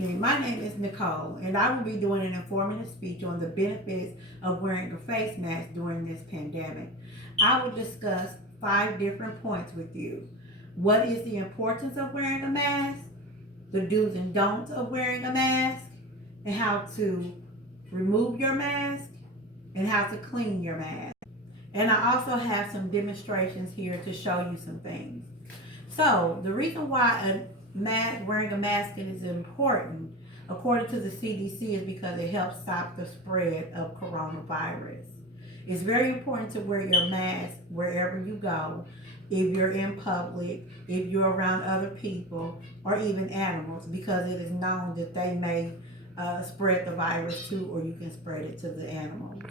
evening. My name is Nicole, and I will be doing an informative speech on the benefits of wearing a face mask during this pandemic. I will discuss 5 different points with you. What is the importance of wearing a mask? The do's and don'ts of wearing a mask, and how to remove your mask, and how to clean your mask. And I also have some demonstrations here to show you some things. So the reason why wearing a mask is important, according to the CDC, is because it helps stop the spread of coronavirus. It's very important to wear your mask wherever you go, if you're in public, if you're around other people, or even animals, because it is known that they may spread the virus too, or you can spread it to the animals.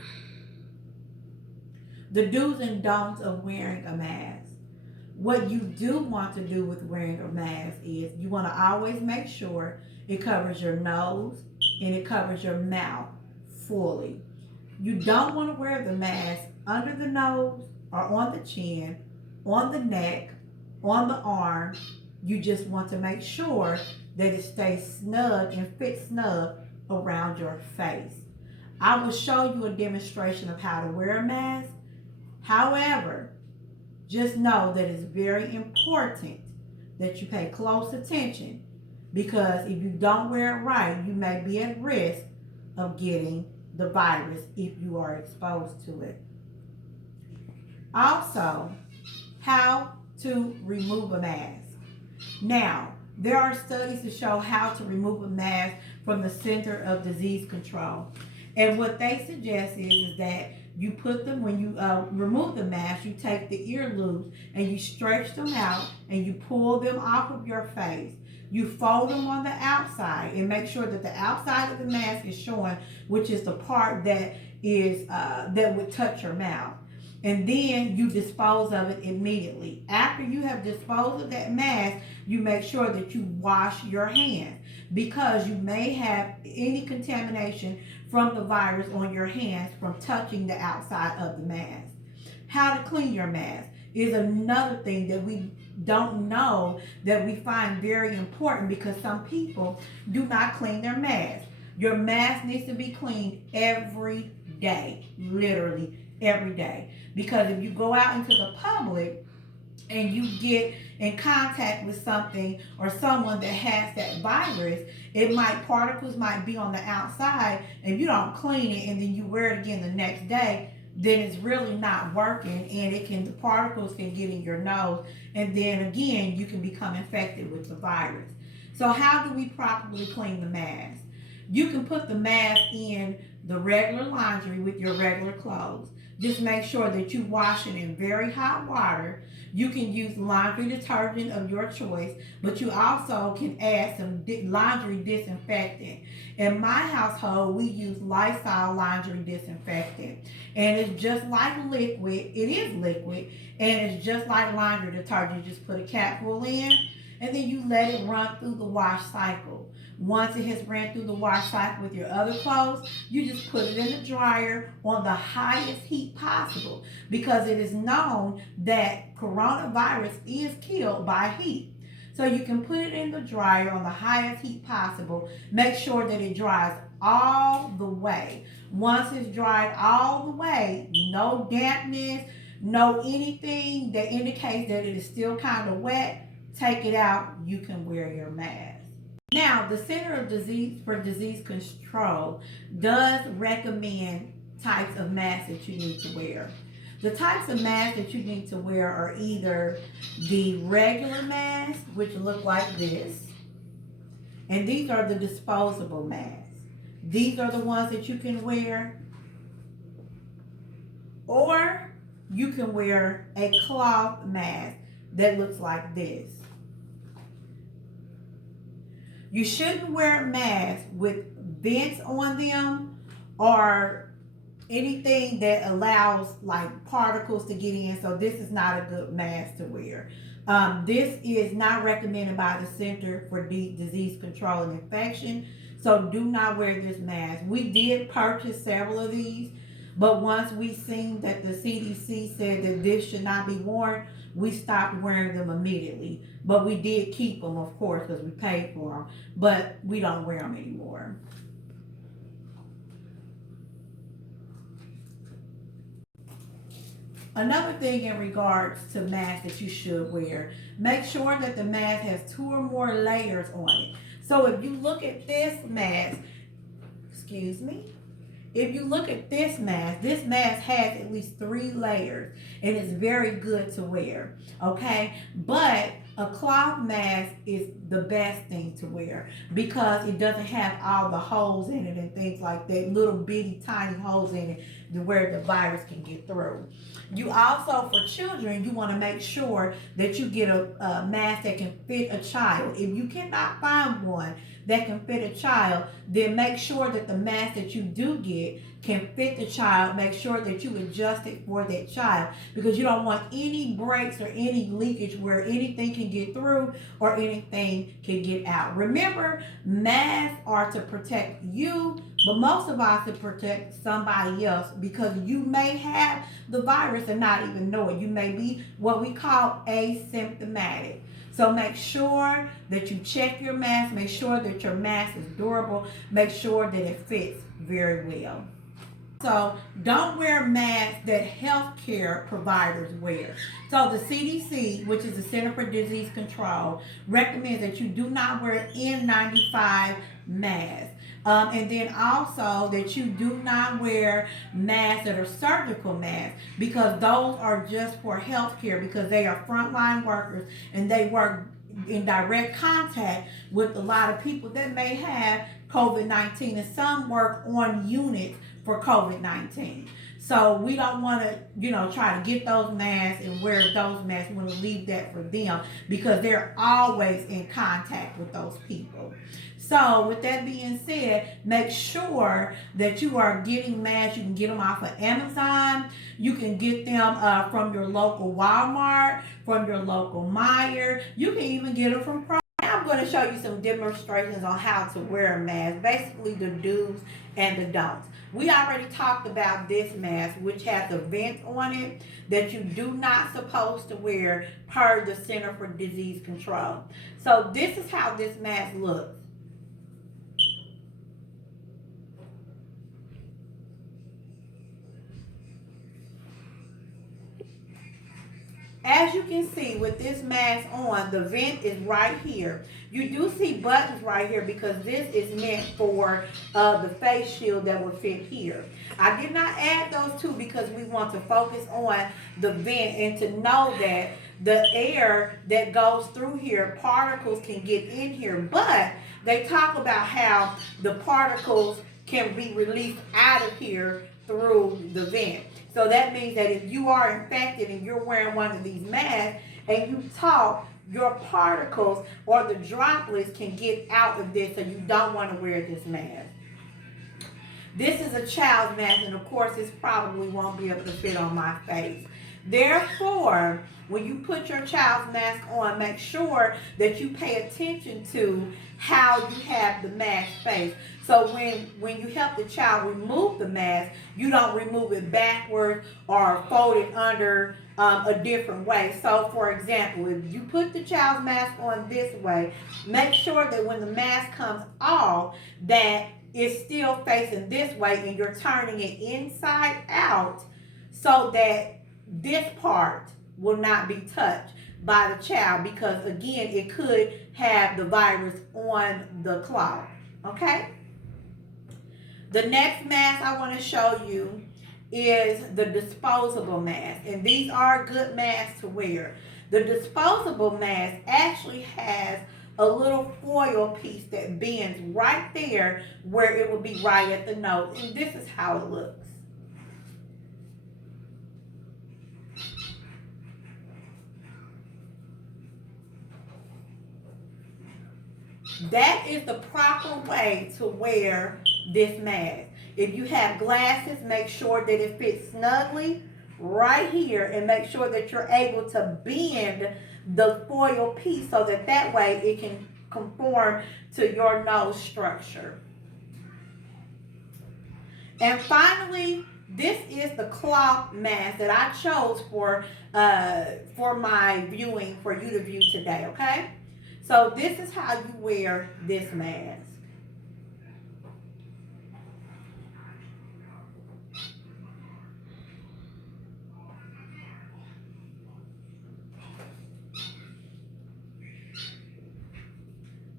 The do's and don'ts of wearing a mask. What you do want to do with wearing a mask is you want to always make sure it covers your nose and it covers your mouth fully. You don't want to wear the mask under the nose or on the chin, on the neck, on the arm. You just want to make sure that it stays snug and fits snug around your face. I will show you a demonstration of how to wear a mask. However, just know that it's very important that you pay close attention, because if you don't wear it right, you may be at risk of getting the virus if you are exposed to it. Also, how to remove a mask. Now, there are studies to show how to remove a mask from the Center of Disease Control. And what they suggest is that you put them, when you remove the mask, you take the ear loops and you stretch them out and you pull them off of your face. You fold them on the outside and make sure that the outside of the mask is showing, which is the part that is that would touch your mouth. And then you dispose of it immediately. After you have disposed of that mask, you make sure that you wash your hands, because you may have any contamination from the virus on your hands from touching the outside of the mask. How to clean your mask is another thing that we don't know, that we find very important, because some people do not clean their mask. Your mask needs to be cleaned every day, literally every day. Because if you go out into the public and you get in contact with something or someone that has that virus, particles might be on the outside, and you don't clean it and then you wear it again the next day, then it's really not working, and the particles can get in your nose, and then again you can become infected with the virus. So how do we properly clean the mask? You can put the mask in the regular laundry with your regular clothes. Just make sure that you wash it in very hot water. You can use laundry detergent of your choice, but you also can add some laundry disinfectant. In my household, we use Lysol laundry disinfectant. And it's just like liquid. It is liquid. And it's just like laundry detergent. You just put a capful in, and then you let it run through the wash cycle. Once it has ran through the wash cycle with your other clothes, you just put it in the dryer on the highest heat possible, because it is known that coronavirus is killed by heat. So you can put it in the dryer on the highest heat possible. Make sure that it dries all the way. Once it's dried all the way, no dampness, no anything that indicates that it is still kind of wet, take it out. You can wear your mask. Now, the Center of Disease Control does recommend types of masks that you need to wear. The types of masks that you need to wear are either the regular masks, which look like this, and these are the disposable masks. These are the ones that you can wear, or you can wear a cloth mask that looks like this. You shouldn't wear masks with vents on them or anything that allows like particles to get in. So this is not a good mask to wear. This is not recommended by the Center for Disease Control and Infection. So do not wear this mask. We did purchase several of these, but once we seen that the CDC said that this should not be worn, we stopped wearing them immediately. But we did keep them, of course, because we paid for them. But we don't wear them anymore. Another thing in regards to masks that you should wear, make sure that the mask has 2 or more layers on it. So if you look at this mask, excuse me, if you look at this mask has at least 3 layers and it's very good to wear, okay? But a cloth mask is the best thing to wear because it doesn't have all the holes in it and things like that, little bitty tiny holes in it where the virus can get through. You also, for children, you want to make sure that you get a mask that can fit a child. If you cannot find one that can fit a child, then make sure that the mask that you do get can fit the child. Make sure that you adjust it for that child because you don't want any breaks or any leakage where anything can get through or anything can get out. Remember, masks are to protect you, but most of us to protect somebody else because you may have the virus and not even know it. You may be what we call asymptomatic. So make sure that you check your mask, make sure that your mask is durable, make sure that it fits very well. So don't wear masks that healthcare providers wear. So the CDC, which is the Center for Disease Control, recommends that you do not wear N95 masks. And then also that you do not wear masks that are surgical masks because those are just for healthcare because they are frontline workers and they work in direct contact with a lot of people that may have COVID-19 and some work on units for COVID-19. So we don't want to, try to get those masks and wear those masks. We want to leave that for them because they're always in contact with those people. So with that being said, make sure that you are getting masks. You can get them off of Amazon. You can get them from your local Walmart, from your local Meijer. You can even get them from Pro. Now I'm going to show you some demonstrations on how to wear a mask, basically the do's and the don'ts. We already talked about this mask, which has a vent on it that you do not supposed to wear per the Center for Disease Control. So this is how this mask looks. As you can see with this mask on, the vent is right here. You do see buttons right here because this is meant for the face shield that will fit here. I did not add those two because we want to focus on the vent and to know that the air that goes through here, particles can get in here, but they talk about how the particles can be released out of here through the vent. So that means that if you are infected and you're wearing one of these masks and you talk, your particles or the droplets can get out of this, so you don't want to wear this mask. This is a child's mask, and of course this probably won't be able to fit on my face. Therefore, when you put your child's mask on, make sure that you pay attention to how you have the mask face. So when you help the child remove the mask, you don't remove it backwards or fold it under a different way. So for example, if you put the child's mask on this way, make sure that when the mask comes off, that it's still facing this way and you're turning it inside out so that this part will not be touched by the child because again, it could have the virus on the cloth. Okay? The next mask I want to show you is the disposable mask. And these are good masks to wear. The disposable mask actually has a little foil piece that bends right there where it will be right at the nose. And this is how it looks. That is the proper way to wear this mask. If you have glasses, make sure that it fits snugly right here and make sure that you're able to bend the foil piece so that way it can conform to your nose structure. And finally, This is the cloth mask that I chose for my viewing, for you to view today, okay? So this is how you wear this mask.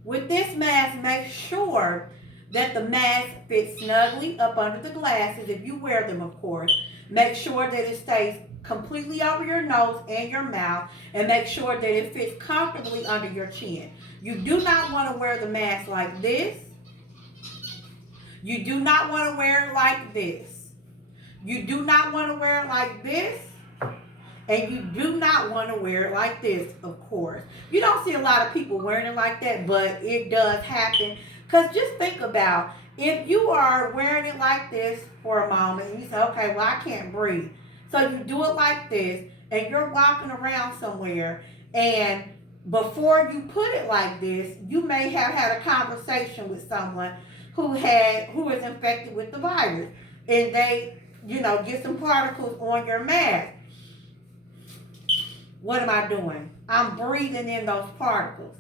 With this mask, make sure that the mask fits snugly up under the glasses, if you wear them, of course. Make sure that it stays completely over your nose and your mouth, and make sure that it fits comfortably under your chin. You do not want to wear the mask like this. You do not want to wear it like this. You do not want to wear it like this. And you do not want to wear it like this, of course. You don't see a lot of people wearing it like that, but it does happen. Because just think about, if you are wearing it like this for a moment, and you say, okay, well, I can't breathe. So you do it like this, and you're walking around somewhere, and before you put it like this, you may have had a conversation with someone who is infected with the virus. And they, get some particles on your mask. What am I doing? I'm breathing in those particles.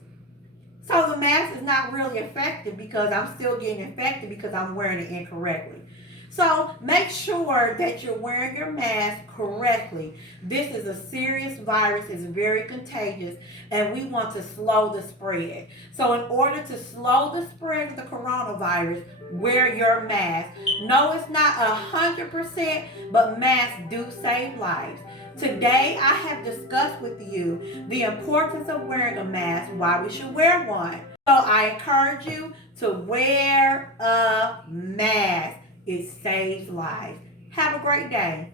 So the mask is not really effective because I'm still getting infected because I'm wearing it incorrectly. So make sure that you're wearing your mask correctly. This is a serious virus. It's very contagious, and we want to slow the spread. So in order to slow the spread of the coronavirus, wear your mask. No, it's not 100%, but masks do save lives. Today, I have discussed with you the importance of wearing a mask, why we should wear one. So I encourage you to wear a mask. It saves lives. Have a great day.